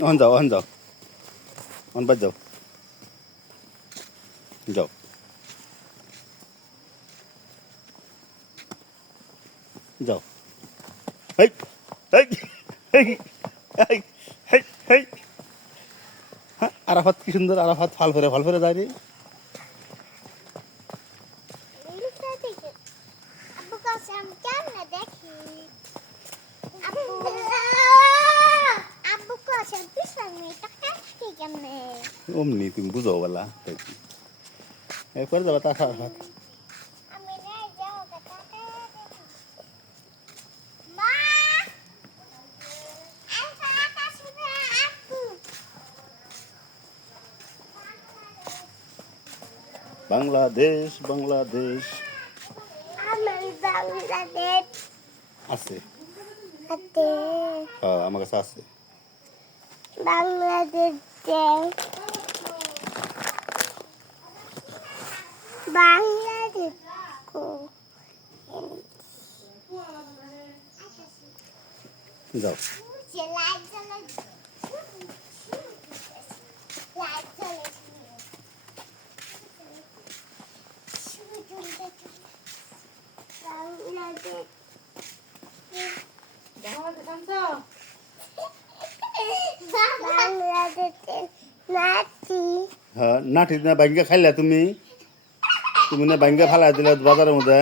on যাও on বাদ যাও যাও যাও হেই হেই হেই হেই হেই হেই হ্যাঁ আরাফাত কি সুন্দর আরাফাত ফাল ফেরে যায় রে আব্বু কাছে আমি কেমনে দেখি আব্বু আব্বু কাছে পিছনে টাকা কি কেমনে অমনি তুমি বুঝাও বলা একবার যাবা তা আরাফাত আমি নাই যাও টাকা মা আমি টাকা শুনে আব্বু বাংলাদেশ বাংলাদেশ আমার বাংলাদেশ আছে হাতে হ্যাঁ আমার কাছে আছে বাংলাদেশ বাংলাদেশ কো যাও লাইট জ্বালাই লাইট জ্বালাই বাংলাদেশ বাংলাদেশের নাতি হ্যাঁ নাঠি না ভাঙ্গা খাইলা তুমি তুমি না ভাঙ্গা ফালাই দিলা বাজারের মধ্যে